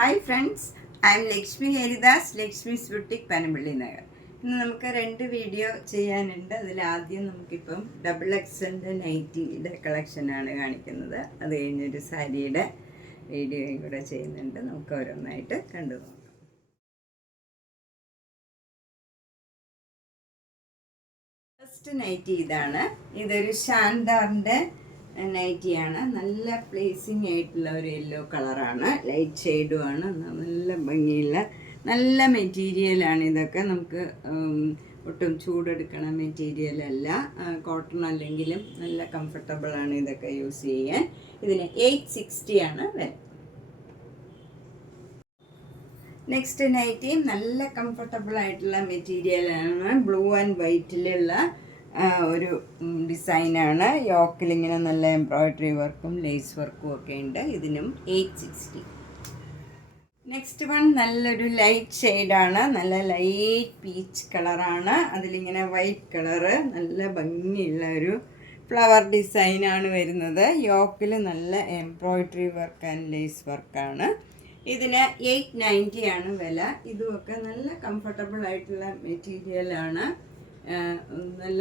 Hi friends, I M Lakshmi Haridas, Lakshmi's boutique, Panampilly Nagar. ഇന്ന് നമുക്ക് 2 video ചെയ്യാനുണ്ട്. അതിലാദ്യം നമുക്കിപ്പം ഡബിൾ എക്സലിൻ്റെ നൈറ്റിയുടെ കളക്ഷനാണ് കാണിക്കുന്നത്. അത് കഴിഞ്ഞൊരു സാരിയുടെ വീഡിയോയും കൂടെ ചെയ്യുന്നുണ്ട്. നമുക്ക് ഓരോന്നായിട്ട് കണ്ടു നോക്കാം. ഫസ്റ്റ് നൈറ്റി ഇതാണ്. ഇതൊരു ഷാൻഡാറിൻ്റെ നൈറ്റിയാണ്. നല്ല പ്ലേസിങ് ആയിട്ടുള്ള ഒരു യെല്ലോ കളറാണ്, ലൈറ്റ് ഷെയ്ഡുമാണ്. നല്ല ഭംഗിയുള്ള നല്ല മെറ്റീരിയലാണ്. ഇതൊക്കെ നമുക്ക് ഒട്ടും ചൂടെടുക്കണ മെറ്റീരിയലല്ല, കോട്ടൺ അല്ലെങ്കിലും നല്ല കംഫർട്ടബിളാണ് ഇതൊക്കെ യൂസ് ചെയ്യാൻ. ഇതിന് 860 ആണ് വില. നെക്സ്റ്റ് നൈറ്റി നല്ല കംഫർട്ടബിൾ ആയിട്ടുള്ള മെറ്റീരിയലാണ്. ബ്ലൂ ആൻഡ് വൈറ്റിലുള്ള ഒരു ഡിസൈനാണ്. യോക്കിലിങ്ങനെ നല്ല എംബ്രോയ്ഡറി വർക്കും ലേസ് വർക്കും ഒക്കെ ഉണ്ട്. ഇതിനും 860. നെക്സ്റ്റ് വൺ നല്ലൊരു ലൈറ്റ് ഷെയ്ഡാണ്. നല്ല ലൈറ്റ് പീച്ച് കളറാണ്. അതിലിങ്ങനെ വൈറ്റ് കളറ് നല്ല ഭംഗിയുള്ള ഒരു ഫ്ലവർ ഡിസൈനാണ് വരുന്നത്. യോക്കിൽ നല്ല എംബ്രോയ്ഡറി വർക്ക് ആൻഡ് ലേസ് വർക്കാണ്. ഇതിന് 890 ആണ് വില. ഇതുമൊക്കെ നല്ല കംഫർട്ടബിൾ ആയിട്ടുള്ള മെറ്റീരിയലാണ്. നല്ല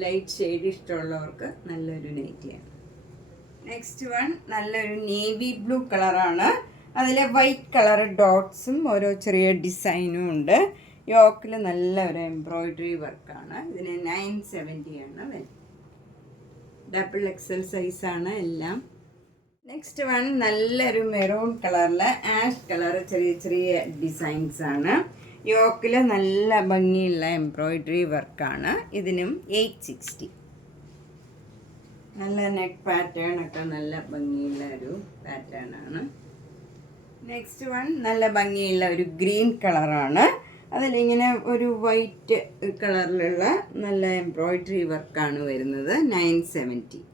ലൈറ്റ് ഷെയ്ഡ് ഇഷ്ടമുള്ളവർക്ക് നല്ലൊരു നൈറ്റിയാണ്. നെക്സ്റ്റ് വൺ നല്ലൊരു നേവി ബ്ലൂ കളറാണ്. അതിൽ വൈറ്റ് കളർ ഡോട്ട്സും ഓരോ ചെറിയ ഡിസൈനും ഉണ്ട്. യോക്കിൽ നല്ല ഒരു എംബ്രോയ്ഡറി വർക്കാണ്. ഇതിന് 970 ആണ് വില. ഡബിൾ എക്സൽ സൈസാണ് എല്ലാം. നെക്സ്റ്റ് വൺ നല്ലൊരു മെറൂൺ കളറിൽ ആഷ് കളർ ചെറിയ ചെറിയ ഡിസൈൻസ് ആണ്. യോക്കിൽ നല്ല ഭംഗിയുള്ള എംബ്രോയ്ഡറി വർക്കാണ്. ഇതിനും 860. നല്ല നെക്ക് പാറ്റേൺ ഒക്കെ നല്ല ഭംഗിയുള്ള ഒരു പാറ്റേൺ ആണ്. നെക്സ്റ്റ് വൺ നല്ല ഭംഗിയുള്ള ഒരു ഗ്രീൻ കളറാണ്. അതിലിങ്ങനെ ഒരു വൈറ്റ് കളറിലുള്ള നല്ല എംബ്രോയ്ഡറി വർക്കാണ് വരുന്നത്. 970.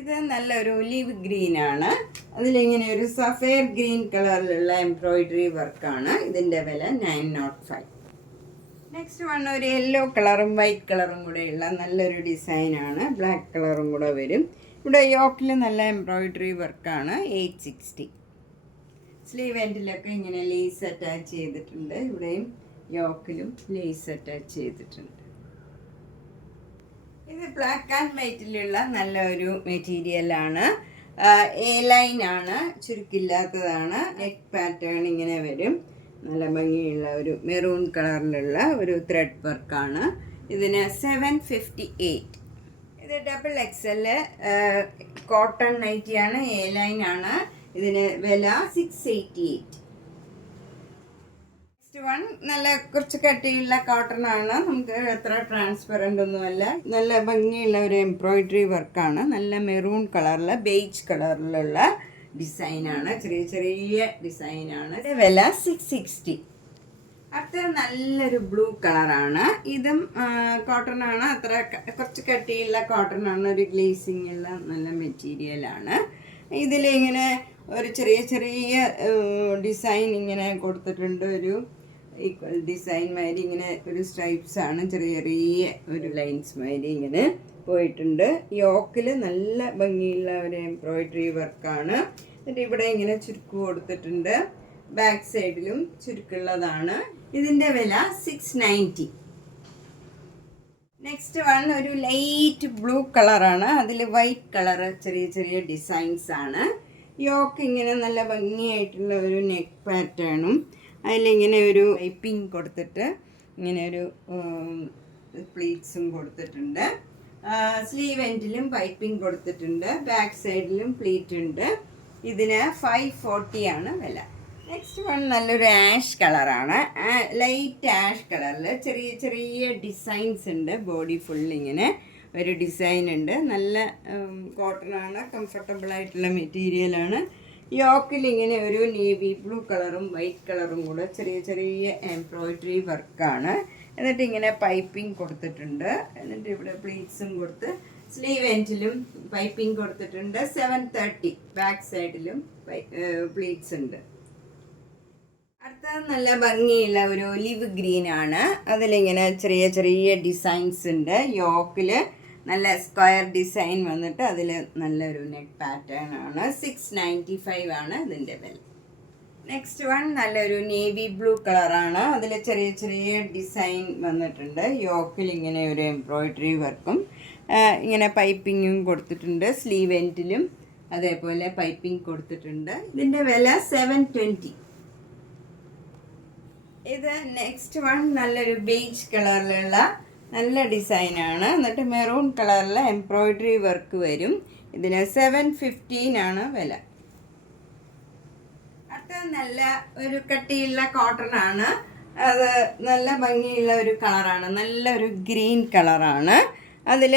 ഇത് നല്ലൊരു ഒലിവ് ഗ്രീനാണ്. അതിലിങ്ങനെ ഒരു സഫേർ ഗ്രീൻ കളറിലുള്ള എംബ്രോയ്ഡറി വർക്കാണ്. ഇതിൻ്റെ വില 905. നെക്സ്റ്റ് വൺ ഒരു യെല്ലോ കളറും വൈറ്റ് കളറും കൂടെയുള്ള നല്ലൊരു ഡിസൈനാണ്. ബ്ലാക്ക് കളറും കൂടെ വരും. ഇവിടെ യോക്കിൽ നല്ല എംബ്രോയ്ഡറി വർക്കാണ്. 860. സ്ലീവ് എൻഡിലൊക്കെ ഇങ്ങനെ ലേസ് അറ്റാച്ച് ചെയ്തിട്ടുണ്ട്. ഇവിടെയും യോക്കിലും ലേസ് അറ്റാച്ച് ചെയ്തിട്ടുണ്ട്. ഇത് ബ്ലാക്ക് ആൻഡ് വൈറ്റിലുള്ള നല്ലൊരു മെറ്റീരിയലാണ്. എ ലൈനാണ്, ചുരുക്കില്ലാത്തതാണ്. നെക്ക് പാറ്റേൺ ഇങ്ങനെ വരും. നല്ല ഭംഗിയുള്ള ഒരു മെറൂൺ കളറിലുള്ള ഒരു ത്രെഡ് വർക്കാണ്. ഇതിന് 758. ഇത് ഡബിൾ എക്സൽ കോട്ടൺ നൈറ്റിയാണ്. എ ലൈനാണ്. ഇതിന് വില 688. നെക്സ്റ്റ് വൺ നല്ല കുറച്ച് കട്ടിയുള്ള കോട്ടൺ ആണ്. നമുക്ക് എത്ര ട്രാൻസ്പെറൻ്റ് ഒന്നുമല്ല. നല്ല ഭംഗിയുള്ള ഒരു എംബ്രോയ്ഡറി വർക്കാണ്. നല്ല മെറൂൺ കളറിൽ ബേജ് കളറിലുള്ള ഡിസൈനാണ്. ചെറിയ ചെറിയ ഡിസൈനാണ്. വില 660. അടുത്ത നല്ലൊരു ബ്ലൂ കളറാണ്. ഇതും കോട്ടൺ ആണ്. അത്ര കുറച്ച് കട്ടിയുള്ള കോട്ടൺ ആണ്. ഒരു ഗ്ലേസിങ് ഉള്ള നല്ല മെറ്റീരിയലാണ്. ഇതിലിങ്ങനെ ഒരു ചെറിയ ചെറിയ ഡിസൈൻ ഇങ്ങനെ കൊടുത്തിട്ടുണ്ട്. ഒരു ഈക്വൽ ഡിസൈൻ മാതിരി ഇങ്ങനെ ഒരു സ്ട്രൈപ്സ് ആണ്. ചെറിയ ചെറിയ ഒരു ലൈൻസ് മാതിരി ഇങ്ങനെ പോയിട്ടുണ്ട്. യോക്കിൽ നല്ല ഭംഗിയുള്ള ഒരു എംബ്രോയ്ഡറി വർക്കാണ്. എന്നിട്ട് ഇവിടെ ഇങ്ങനെ ചുരുക്ക് കൊടുത്തിട്ടുണ്ട്. ബാക്ക് സൈഡിലും ചുരുക്കുള്ളതാണ്. ഇതിൻ്റെ വില 690. നെക്സ്റ്റ് വൺ ഒരു ലൈറ്റ് ബ്ലൂ കളറാണ്. അതിൽ വൈറ്റ് കളറ് ചെറിയ ചെറിയ ഡിസൈൻസ് ആണ്. യോക്ക് ഇങ്ങനെ നല്ല ഭംഗിയായിട്ടുള്ള ഒരു നെക്ക് പാറ്റേണും അതിലിങ്ങനെ ഒരു പൈപ്പിംഗ് കൊടുത്തിട്ട് ഇങ്ങനെ ഒരു പ്ലീറ്റ്സും കൊടുത്തിട്ടുണ്ട്. സ്ലീവ് എൻഡിലും പൈപ്പിംഗ് കൊടുത്തിട്ടുണ്ട്. ബാക്ക് സൈഡിലും പ്ലീറ്റ് ഉണ്ട്. ഇതിന് 540 ആണ് വില. നെക്സ്റ്റ് വൺ നല്ലൊരു ആഷ് കളറാണ്. ലൈറ്റ് ആഷ് കളറിൽ ചെറിയ ചെറിയ ഡിസൈൻസ് ഉണ്ട്. ബോഡി ഫുൾ ഇങ്ങനെ ഒരു ഡിസൈൻ ഉണ്ട്. നല്ല കോട്ടൺ ആണ്. കംഫർട്ടബിൾ ആയിട്ടുള്ള മെറ്റീരിയലാണ്. യോക്കിൽ ഇങ്ങനെ ഒരു നേവി ബ്ലൂ കളറും വൈറ്റ് കളറും കൂടെ ചെറിയ ചെറിയ എംബ്രോയ്ഡറി വർക്കാണ്. എന്നിട്ട് ഇങ്ങനെ പൈപ്പിംഗ് കൊടുത്തിട്ടുണ്ട്. എന്നിട്ട് ഇവിടെ പ്ലീറ്റ്സും കൊടുത്ത് സ്ലീവ് എൻഡിലും പൈപ്പിംഗ് കൊടുത്തിട്ടുണ്ട്. 730. ബാക്ക് സൈഡിലും പ്ലീറ്റ്സ് ഉണ്ട്. അടുത്ത നല്ല ഭംഗിയുള്ള ഒരു ഒലിവ് ഗ്രീൻ ആണ്. അതിലിങ്ങനെ ചെറിയ ചെറിയ ഡിസൈൻസ് ഉണ്ട്. യോക്കിൽ നല്ല സ്ക്വയർ ഡിസൈൻ വന്നിട്ട് അതിൽ നല്ലൊരു നെക്ക് പാറ്റേൺ ആണ്. 695 ആണ് ഇതിൻ്റെ വില. നെക്സ്റ്റ് വൺ നല്ലൊരു നേവി ബ്ലൂ കളറാണ്. അതിൽ ചെറിയ ചെറിയ ഡിസൈൻ വന്നിട്ടുണ്ട്. യോക്കിൽ ഇങ്ങനെ ഒരു എംബ്രോയിഡറി വർക്കും ഇങ്ങനെ പൈപ്പിങ്ങും കൊടുത്തിട്ടുണ്ട്. സ്ലീവ് എൻഡിലും അതേപോലെ പൈപ്പിംഗ് കൊടുത്തിട്ടുണ്ട്. ഇതിൻ്റെ വില 720. ഇത് നെക്സ്റ്റ് വൺ നല്ലൊരു ബേജ് കളറിലുള്ള നല്ല ഡിസൈനാണ്. എന്നിട്ട് മെറൂൺ കളറിൽ എംബ്രോയിഡറി വർക്ക് വരും. ഇതിന് 715 ആണ് വില. അടുത്ത നല്ല ഒരു കട്ടിയുള്ള കോട്ടൺ ആണ്. അത് നല്ല ഭംഗിയുള്ള ഒരു കളറാണ്. നല്ലൊരു ഗ്രീൻ കളറാണ്. അതിൽ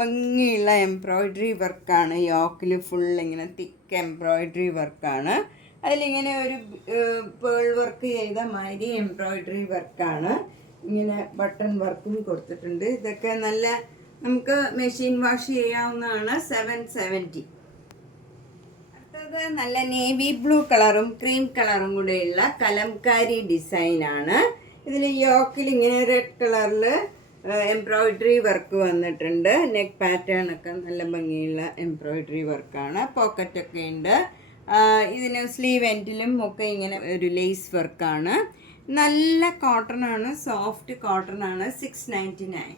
ഭംഗിയുള്ള എംബ്രോയിഡറി വർക്കാണ്. യോക്കിൽ ഫുൾ ഇങ്ങനെ തിക്ക് എംബ്രോയിഡറി വർക്കാണ്. അതിലിങ്ങനെ ഒരു പേൾ വർക്ക് ചെയ്ത മാതിരി എംബ്രോയിഡറി വർക്കാണ്. ഇങ്ങനെ ബട്ടൺ വർക്കും കൊടുത്തിട്ടുണ്ട്. ഇതൊക്കെ നല്ല നമുക്ക് മെഷീൻ വാഷ് ചെയ്യാവുന്നതാണ്. 770. അടുത്തത് നല്ല നേവി ബ്ലൂ കളറും ക്രീം കളറും കൂടെയുള്ള കലംകാരി ഡിസൈനാണ്. ഇതിൽ യോക്കിൽ ഇങ്ങനെ റെഡ് കളറിൽ എംബ്രോയിഡറി വർക്ക് വന്നിട്ടുണ്ട്. നെക്ക് പാറ്റേൺ ഒക്കെ നല്ല ഭംഗിയുള്ള എംബ്രോയിഡറി വർക്കാണ്. പോക്കറ്റൊക്കെ ഉണ്ട്. ഇതിന് സ്ലീവ് എൻഡിലും ഒക്കെ ഇങ്ങനെ ഒരു ലേസ് വർക്കാണ്. നല്ല കോട്ടൺ ആണ്. സോഫ്റ്റ് കോട്ടൺ ആണ്. 699.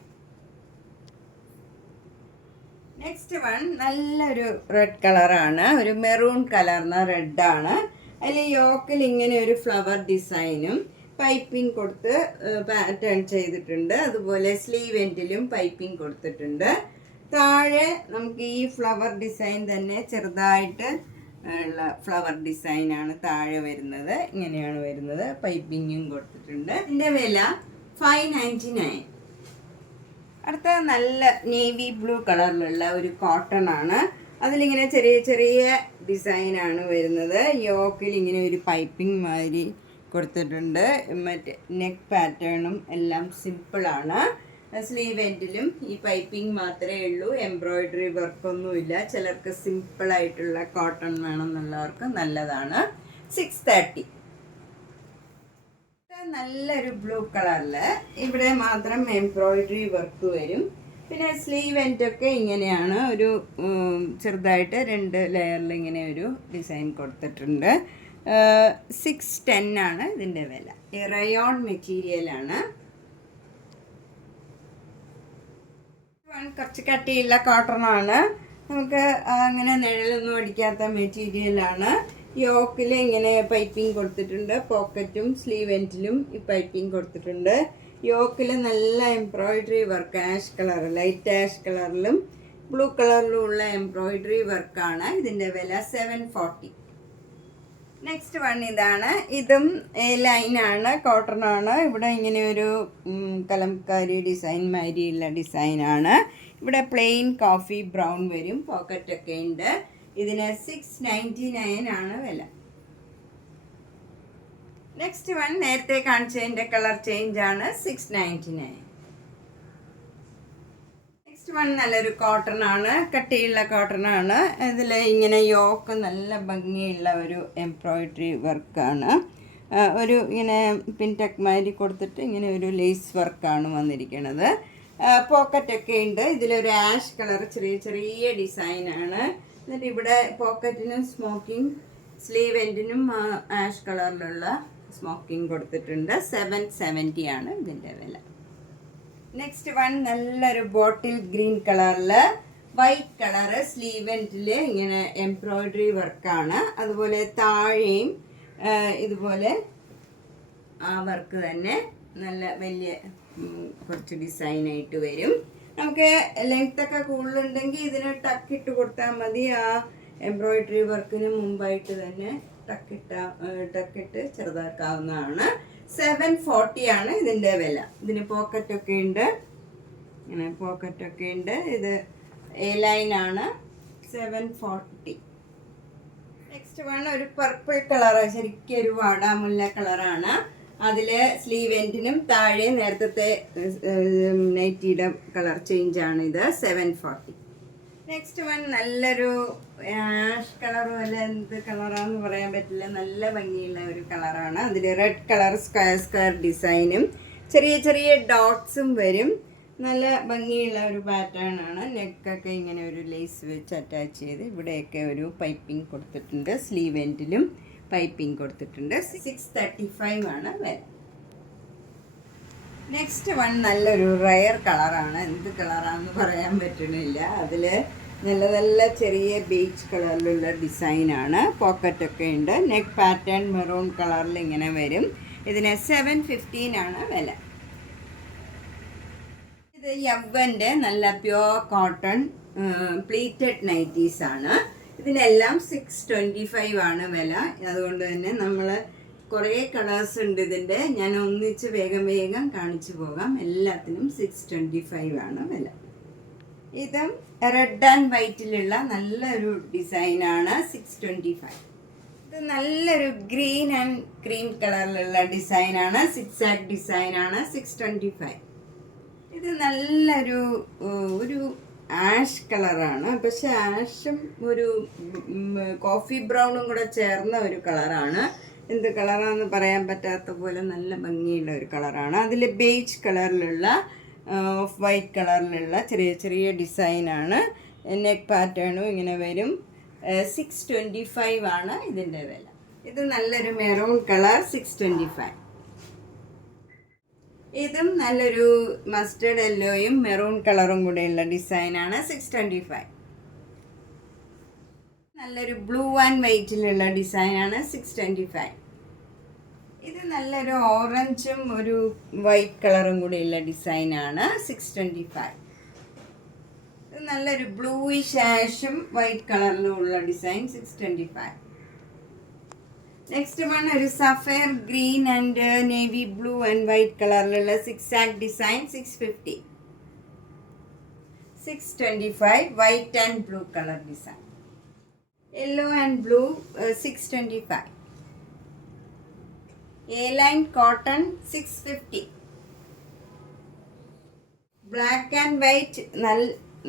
നെക്സ്റ്റ് വൺ നല്ലൊരു റെഡ് കളറാണ്. ഒരു മെറൂൺ കലർന്ന റെഡാണ്. അതിൽ യോക്കിൽ ഇങ്ങനെ ഒരു ഫ്ലവർ ഡിസൈനും പൈപ്പിംഗ് കൊടുത്ത് പാറ്റേൺ ചെയ്തിട്ടുണ്ട്. അതുപോലെ സ്ലീവ് എൻഡിലും പൈപ്പിംഗ് കൊടുത്തിട്ടുണ്ട്. താഴെ നമുക്ക് ഈ ഫ്ലവർ ഡിസൈൻ തന്നെ ചെറുതായിട്ട് ഉള്ള ഫ്ലവർ ഡിസൈനാണ് താഴെ വരുന്നത്. ഇങ്ങനെയാണ് വരുന്നത്. പൈപ്പിങ്ങും കൊടുത്തിട്ടുണ്ട്. ഇതിൻ്റെ വില 599. അടുത്ത നല്ല നേവി ബ്ലൂ കളറിലുള്ള ഒരു കോട്ടൺ ആണ്. അതിലിങ്ങനെ ചെറിയ ചെറിയ ഡിസൈനാണ് വരുന്നത്. യോക്കിൽ ഇങ്ങനെ ഒരു പൈപ്പിംഗ് മാതിരി കൊടുത്തിട്ടുണ്ട്. മറ്റേ നെക്ക് പാറ്റേണും എല്ലാം സിമ്പിളാണ്. സ്ലീവ് എൻഡിലും ഈ പൈപ്പിംഗ് മാത്രമേ ഉള്ളൂ. എംബ്രോയിഡറി വർക്കൊന്നുമില്ല. ചിലർക്ക് സിമ്പിളായിട്ടുള്ള കോട്ടൺ വേണമെന്നുള്ളവർക്ക് നല്ലതാണ്. 630. നല്ലൊരു ബ്ലൂ കളറിൽ ഇവിടെ മാത്രം എംബ്രോയിഡറി വർക്ക് വരും. പിന്നെ സ്ലീവ് എൻഡൊക്കെ ഇങ്ങനെയാണ്. ഒരു ചെറുതായിട്ട് 2 ലെയറിൽ ഇങ്ങനെ ഒരു ഡിസൈൻ കൊടുത്തിട്ടുണ്ട്. 610 ആണ് ഇതിൻ്റെ വില. റയോൺ മെറ്റീരിയലാണ്. കുറച്ച് കട്ടിയുള്ള കോട്ടൺ ആണ്. നമുക്ക് അങ്ങനെ നിഴലൊന്നും അടിക്കാത്ത മെറ്റീരിയലാണ്. യോക്കിൽ ഇങ്ങനെ പൈപ്പിംഗ് കൊടുത്തിട്ടുണ്ട്. പോക്കറ്റും സ്ലീവ് എൻഡിലും ഈ പൈപ്പിംഗ് കൊടുത്തിട്ടുണ്ട്. യോക്കിൽ നല്ല embroidery work ash colour, light ash കളറിലും ബ്ലൂ കളറിലും ഉള്ള എംബ്രോയിഡറി വർക്കാണ്. ഇതിൻ്റെ വില 740. നെക്സ്റ്റ് വൺ ഇതാണ്. ഇതും ലൈനാണ്, കോട്ടൺ ആണ്. ഇവിടെ ഇങ്ങനെ ഒരു കലംകാരി ഡിസൈൻ മാതിരിയുള്ള ഡിസൈനാണ്. ഇവിടെ പ്ലെയിൻ കോഫി ബ്രൗൺ വരും. പോക്കറ്റൊക്കെ ഉണ്ട്. ഇതിന് 699 ആണ് വില. നെക്സ്റ്റ് വൺ നേരത്തെ കാണിച്ചതിൻ്റെ കളർ ചേഞ്ച് ആണ്. 699. നെക്സ്റ്റ് വൺ നല്ലൊരു കോട്ടൺ ആണ്. കട്ടിയുള്ള കോട്ടൺ ആണ്. ഇതിൽ ഇങ്ങനെ യോക്ക് നല്ല ഭംഗിയുള്ള ഒരു എംബ്രോയിഡറി വർക്കാണ്. ഒരു ഇങ്ങനെ പിൻടക്ക് മാതിരി കൊടുത്തിട്ട് ഇങ്ങനെ ഒരു ലേസ് വർക്കാണ് വന്നിരിക്കുന്നത്. പോക്കറ്റൊക്കെ ഉണ്ട്. ഇതിലൊരു ആഷ് കളർ ചെറിയ ചെറിയ ഡിസൈനാണ്. എന്നിട്ട് ഇവിടെ പോക്കറ്റിനും സ്മോക്കിംഗ്, സ്ലീവ് എൻഡിനും ആഷ് കളറിലുള്ള സ്മോക്കിംഗ് കൊടുത്തിട്ടുണ്ട്. 770 ആണ് ഇതിൻ്റെ വില. നെക്സ്റ്റ് വൺ നല്ലൊരു ബോട്ടിൽ ഗ്രീൻ കളറിൽ വൈറ്റ് കളറ് സ്ലീവ് എൻഡിൽ ഇങ്ങനെ എംബ്രോയിഡറി വർക്കാണ്. അതുപോലെ താഴെയും ഇതുപോലെ ആ വർക്ക് തന്നെ നല്ല വലിയ കുറച്ച് ഡിസൈനായിട്ട് വരും. നമുക്ക് ലെങ്ത്തൊക്കെ കൂടുതലുണ്ടെങ്കിൽ ഇതിന് ടക്കിട്ട് കൊടുത്താൽ മതി. ആ എംബ്രോയിഡറി വർക്കിന് മുമ്പായിട്ട് തന്നെ ടക്കിട്ട് ചെറുതാക്കാവുന്നതാണ്. 740 ആണ് ഇതിൻ്റെ വില. ഇതിന് പോക്കറ്റൊക്കെ ഉണ്ട്. ഇങ്ങനെ പോക്കറ്റൊക്കെ ഉണ്ട്. ഇത് എ ലൈനാണ്. 740. നെക്സ്റ്റ് വൺ ഒരു പർപ്പിൾ കളറ്, ശരിക്കും ഒരു വാടാമുല്ല കളറാണ്. അതിൽ സ്ലീവ് എൻഡിനും താഴെ നേരത്തെ നൈറ്റിയുടെ കളർ ചേഞ്ചാണ് ഇത്. 740. നെക്സ്റ്റ് വൺ നല്ലൊരു ആഷ് കളർ പോലെ എന്ത് കളറാണെന്ന് പറയാൻ പറ്റില്ല. നല്ല ഭംഗിയുള്ള ഒരു കളറാണ്. അതിൽ റെഡ് കളർ സ്ക്വയർ ഡിസൈനും ചെറിയ ചെറിയ ഡോട്ട്സും വരും. നല്ല ഭംഗിയുള്ള ഒരു പാറ്റേൺ ആണ്. നെക്കൊക്കെ ഇങ്ങനെ ഒരു ലേസ് വെച്ച് അറ്റാച്ച് ചെയ്ത് ഇവിടെയൊക്കെ ഒരു പൈപ്പിംഗ് കൊടുത്തിട്ടുണ്ട്. സ്ലീവ് എൻഡിലും പൈപ്പിംഗ് കൊടുത്തിട്ടുണ്ട്. 635 ആണ് വില. നെക്സ്റ്റ് വൺ നല്ലൊരു റയർ കളറാണ്. എന്ത് കളറാണെന്ന് പറയാൻ പറ്റണില്ല. അതിൽ നല്ല നല്ല ചെറിയ ബീച്ച് കളറിലുള്ള ഡിസൈനാണ്. പോക്കറ്റൊക്കെ ഉണ്ട്. നെക്ക് പാറ്റേൺ മെറൂൺ കളറിൽ ഇങ്ങനെ വരും. ഇതിന് 715 ആണ് വില. ഇത് യവ്വൻ്റെ നല്ല പ്യുവർ കോട്ടൺ പ്ലീറ്റഡ് നൈറ്റീസ് ആണ്. ഇതിനെല്ലാം 625 ആണ് വില. അതുകൊണ്ട് തന്നെ നമ്മൾ കുറേ കളേഴ്സ് ഉണ്ട് ഇതിൻ്റെ. ഞാൻ ഒന്നിച്ച് വേഗം വേഗം കാണിച്ചു പോകാം. എല്ലാത്തിനും 625 ആണ് വില. ഇതും റെഡ് ആൻഡ് വൈറ്റിലുള്ള നല്ലൊരു ഡിസൈനാണ്. 625. ഇത് നല്ലൊരു ഗ്രീൻ ആൻഡ് ക്രീം കളറിലുള്ള ഡിസൈനാണ്. സിക്സാക് ഡിസൈനാണ്. 625. ഇത് നല്ലൊരു ഒരു ആഷ് കളറാണ്. പക്ഷെ ആഷും ഒരു കോഫി ബ്രൗണും കൂടെ ചേർന്ന ഒരു കളറാണ്. എന്ത് കളറാണെന്ന് പറയാൻ പറ്റാത്ത പോലെ നല്ല ഭംഗിയുള്ള ഒരു കളറാണ്. അതിൽ ബേജ് കളറിലുള്ള ഓഫ് വൈറ്റ് കളറിലുള്ള ചെറിയ ചെറിയ ഡിസൈനാണ്. നെക്ക് പാറ്റേണും ഇങ്ങനെ വരും. 625 ആണ് ഇതിൻ്റെ വില. ഇത് നല്ലൊരു മെറൂൺ കളർ. 625. ഇതും നല്ലൊരു മസ്റ്റേർഡ് യെല്ലോയും മെറൂൺ കളറും കൂടെയുള്ള ഡിസൈനാണ്. 625. നല്ലൊരു ബ്ലൂ ആൻഡ് വൈറ്റിലുള്ള ഡിസൈനാണ്. 625. ഇത് നല്ലൊരു ഓറഞ്ചും ഒരു വൈറ്റ് കളറും കൂടെയുള്ള ഡിസൈനാണ്. 625. ഇത് നല്ലൊരു ബ്ലൂയിഷ് ആഷും വൈറ്റ് കളറിലും ഉള്ള ഡിസൈൻ. 625. നെക്സ്റ്റ് വൺ ഒരു sapphire green and navy blue and white കളറിലുള്ള zigzag design. 650. 625. White and blue colour design. Yellow and blue 625. A-line cotton 650. Black and white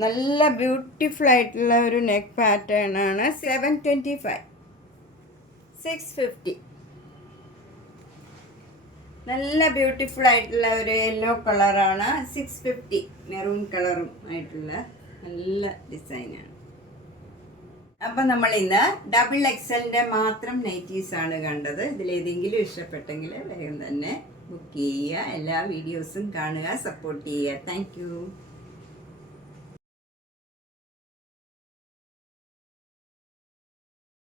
നല്ല ബ്യൂട്ടിഫുൾ ആയിട്ടുള്ള ഒരു നെക്ക് പാറ്റേൺ ആണ്. 725. 650. നല്ല ബ്യൂട്ടിഫുൾ ആയിട്ടുള്ള ഒരു യെല്ലോ കളറാണ്. 650. മെറൂൺ കളറും ആയിട്ടുള്ള നല്ല ഡിസൈനാണ്. അപ്പം നമ്മൾ ഇന്ന് XXL മാത്രം നൈറ്റീസാണ് കണ്ടത്. ഇതിലേതെങ്കിലും ഇഷ്ടപ്പെട്ടെങ്കിൽ വേഗം തന്നെ ബുക്ക് ചെയ്യുക. എല്ലാ വീഡിയോസും കാണുക, സപ്പോർട്ട് ചെയ്യുക. താങ്ക്